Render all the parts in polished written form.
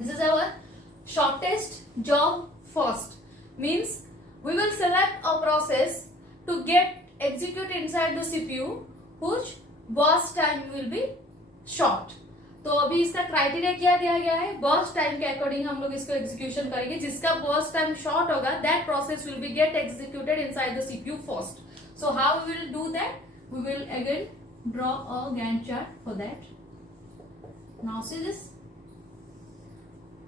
This is our shortest job first. Means we will select a process to get execute inside the CPU whose burst time will be short. तो अभी इसका criteria क्या दिया गया है, burst time के according हम लोग इसको एग्जीक्यूशन करेंगे. जिसका बर्स्ट टाइम शॉर्ट होगा that process will be get executed inside the CPU first. So how we will do that, we will again draw a Gantt chart for that. Now see this,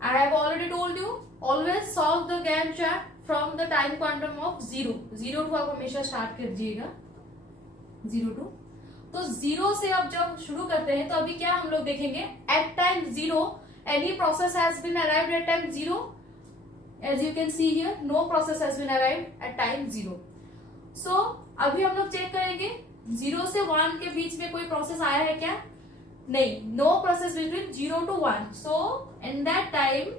I have already told you always solve the Gantt chart from the time quantum of 0 to आप हमेशा start कीजिएगा 0 to. तो 0 से अब जब शुरू करते हैं तो अभी क्या हम लोग देखेंगे, at time 0 any process has been arrived at time 0. As you can see here no process has been arrived at time 0. So अभी हम लोग चेक करेंगे 0 से 1 के बीच में कोई प्रोसेस आया है क्या, नहीं, no process between 0 to 1. So in that time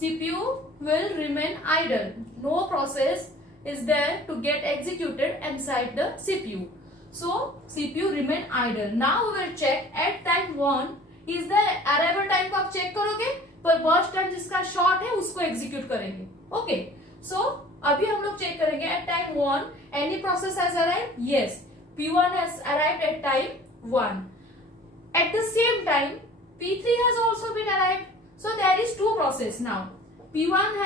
CPU will remain idle. No process is there to get executed inside the CPU. So CPU remain idle. Now we will check at time 1 is the arrival time को आप check करोगे, पर burst time जिसका short है उसको execute करेंगे. Okay. So अभी हम लोग चेक करेंगे at time 1 any process has arrived. Yes, P1 has arrived at time 1. At the same time, P3 has also been arrived. So there is two process now. P1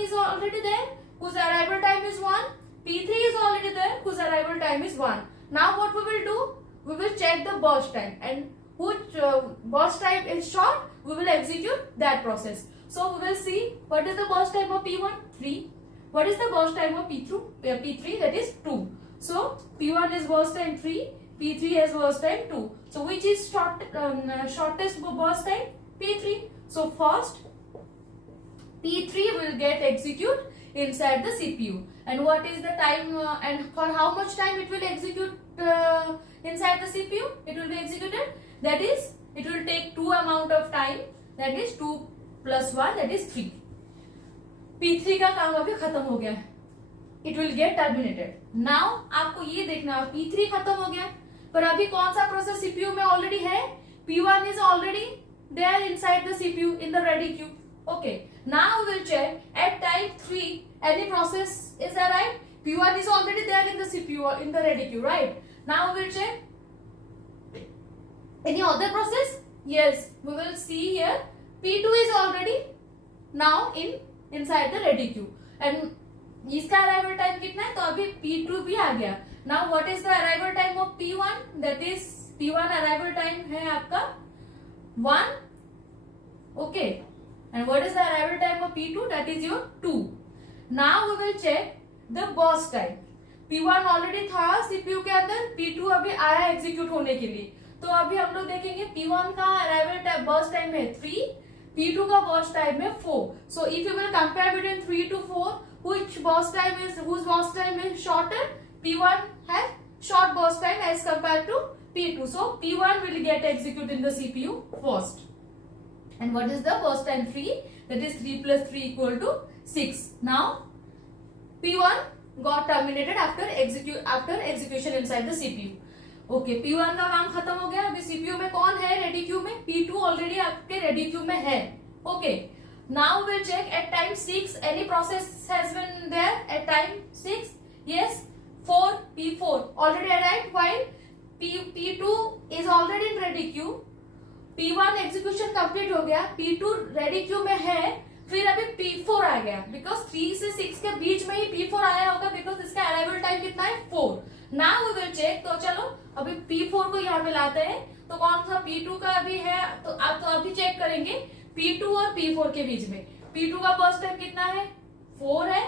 is already there, whose arrival time is 1. P3 is already there, whose arrival time is 1. Now what we will do? We will check the burst time, and which burst time is short, we will execute that process. So we will see what is the burst time of P1, 3. What is the burst time of P3? That is 2. So P1 is burst time 3. P3 has burst time 2. So which is shortest burst time? P3. So first P3 will get execute inside the CPU. And what is the time and for how much time it will execute inside the CPU? It will be executed. That is, it will take 2 amount of time. That is 2 plus 1. That is 3. P3 का काम अभी खत्म हो गया है. It will get terminated. Now आपको ये देखना, P3 खत्म हो गया, पर अभी कौन सा प्रोसेस सीपीयू में ऑलरेडी है, P1 is already there inside the CPU in the ready queue. Okay, now we will check at time 3 any process is arrived. P1 is already there in the CPU or in the ready queue, right? Now we will check any other process. Yes, we will see here P2 is already now inside the ready queue and इसका arrival time कितना है, तो अभी P2 भी आ गया. Now what is the arrival time of P1? That is P1 arrival time है आपका 1. Okay, and what is the arrival time of P2? That is your 2. Now we will check the burst time. P1 already था CPU के अंदर, P2 अभी आया execute होने के लिए. तो अभी हम लोग देखेंगे P1 का अराइवल टाइम बर्स्ट टाइम है 3, P2 का बर्स्ट टाइम है 4. So if you will compare between 3 to 4, whose burst time is shorter? P1 has short burst time as compared to P2. So P1 will get executed in the CPU first. And what is the burst time? 3. That is 3 plus 3 equal to 6. Now P1 got terminated after execution inside the CPU. Okay, P1 का काम खत्म हो गया. अभी CPU में कौन है ready queue में? P2 ऑलरेडी आपके रेडी क्यू में है. Okay. Now we'll check at time 6 any process has been there at time 6. Yes, 4 P4 already arrived while P2 is already in ready queue. P1 execution complete हो गया, P2 ready queue में है, फिर अभी P4 आ गया because 3 से 6 के बीच में ही P4 आया होगा because इसका अराइवल टाइम कितना है 4. Now we will check. तो चलो अभी P4 को यहाँ पे लाते हैं, तो कौन सा P2 का अभी है, तो आप तो अभी चेक करेंगे P2 और P4 के बीच में. P2 का बर्स्ट टाइम कितना है, 4 है,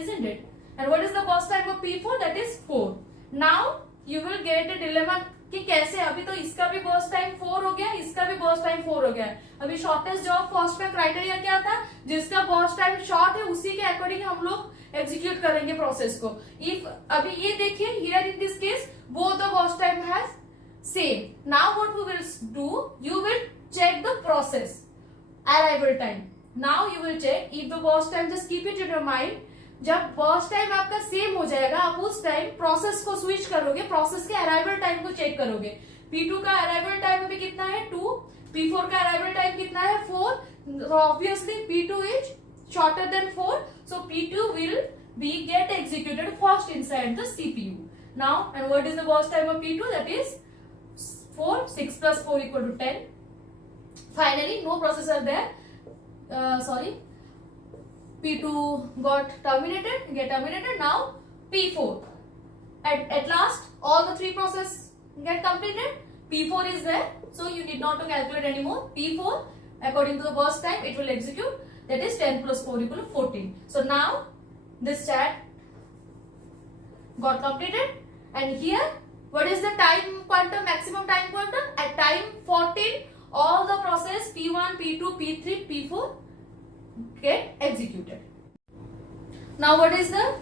isn't it? And what is the burst time of P4? That is 4. Now you will get a dilemma कि कैसे, अभी तो इसका भी बर्स्ट टाइम 4 हो गया, इसका भी बर्स्ट टाइम 4 हो गया. अभी शॉर्टेस्ट जॉब फर्स्ट का क्राइटेरिया क्या था, जिसका बर्स्ट टाइम शॉर्ट है उसी के अकॉर्डिंग हम लोग एग्जीक्यूट करेंगे प्रोसेस को. इफ अभी ये देखिए here in this case both the burst time has same. Now what we will do, you will check the process arrival time. Now you will check if the burst time, just keep it in your mind, जब burst time आपका same हो जाएगा आप उस time process को switch करोगे, process के arrival time को चेक करोगे. P2 का अराइवल टाइम अभी कितना है 2, P4 का अराइवल टाइम कितना है 4. So obviously P2 is shorter than 4. So P2 will be get executed first inside the CPU. Now, and what is the burst time of P2? That is 4. 6 plus 4 equal to 10. Finally, no processor there. P2 got terminated. Now P4. At last, all the 3 processes get completed. P4 is there, so you need not to calculate anymore. P4, according to the burst time, it will execute. That is 10 plus 4 equal to 14. So now this chat got completed, and here what is the time quantum, maximum time quantum? At time 14, all the process P1, P2, P3, P4 get executed. Now what is the,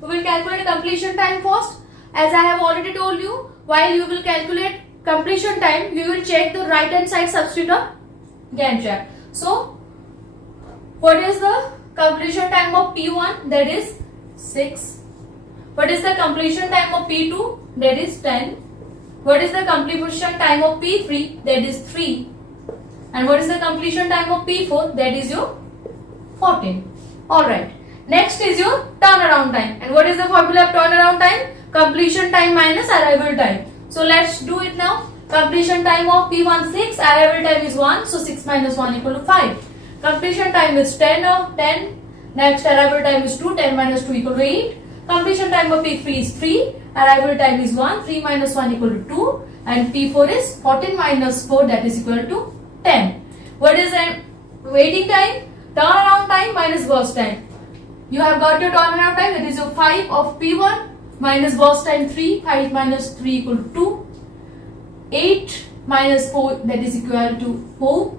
we will calculate completion time first. As I have already told you, while you will calculate completion time, you will check the right hand side subscript of Gantt chart. So what is the completion time of P1? That is 6. What is the completion time of P2? That is 10. What is the completion time of P3? That is 3. And what is the completion time of P4? That is your 14. Alright. Next is your turnaround time. And what is the formula of turnaround time? Completion time minus arrival time. So let's do it now. Completion time of P1 6, arrival time is 1. So 6 minus 1 equal to 5. Completion time is 10. Next arrival time is 2. 10 minus 2 equal to 8. Completion time of P3 is 3. Arrival time is 1. 3 minus 1 equal to 2. And P4 is 14 minus 4, that is equal to 10. What is the waiting time? Turnaround time minus burst time. You have got your turnaround time, that is your 5 of P1 minus burst time 3. 5 minus 3 equal to 2. 8 minus 4, that is equal to 4.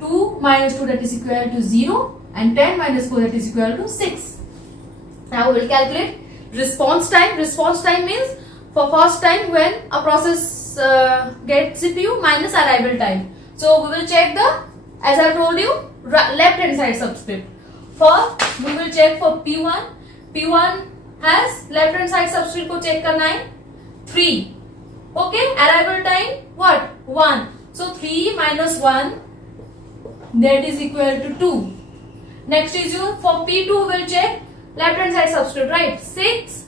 2 minus 2, that is equal to 0. And 10 minus 4, that is equal to 6. Now we will calculate response time. Response time means for first time when a process gets CPU minus arrival time. So we will check the, as I told you, left hand side subscript. First we will check for P1. P1 has left hand side subscript को check करना है 3. Okay, arrival time what? 1. So 3 minus 1, that is equal to 2. Next is your, for P2 we will check left hand side subscript, right? 6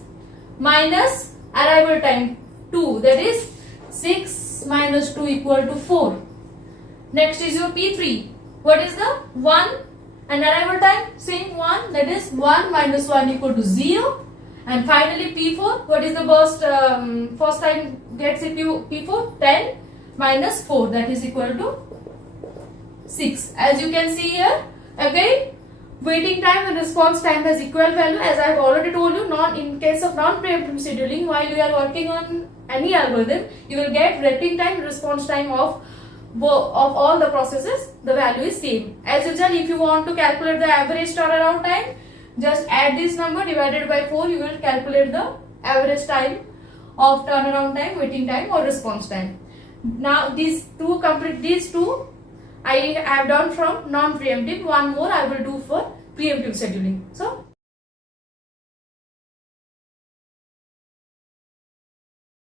minus arrival time 2, that is 6 minus 2 equal to 4. Next is your P3. What is the 1 and arrival time? Same 1, that is 1 minus 1 equal to 0. And finally P4. What is the burst first time gets CPU P4? 10 minus 4, that is equal to 6. As you can see here, again waiting time and response time has equal value. As I have already told you, in case of non-preemptive scheduling, while you are working on any algorithm, you will get waiting time and response time of all the processes. The value is same. As usual, if you want to calculate the average turnaround time, just add this number divided by 4. You will calculate the average time of turnaround time, waiting time, or response time. Now these two I have done from non-preemptive. One more I will do for preemptive scheduling. So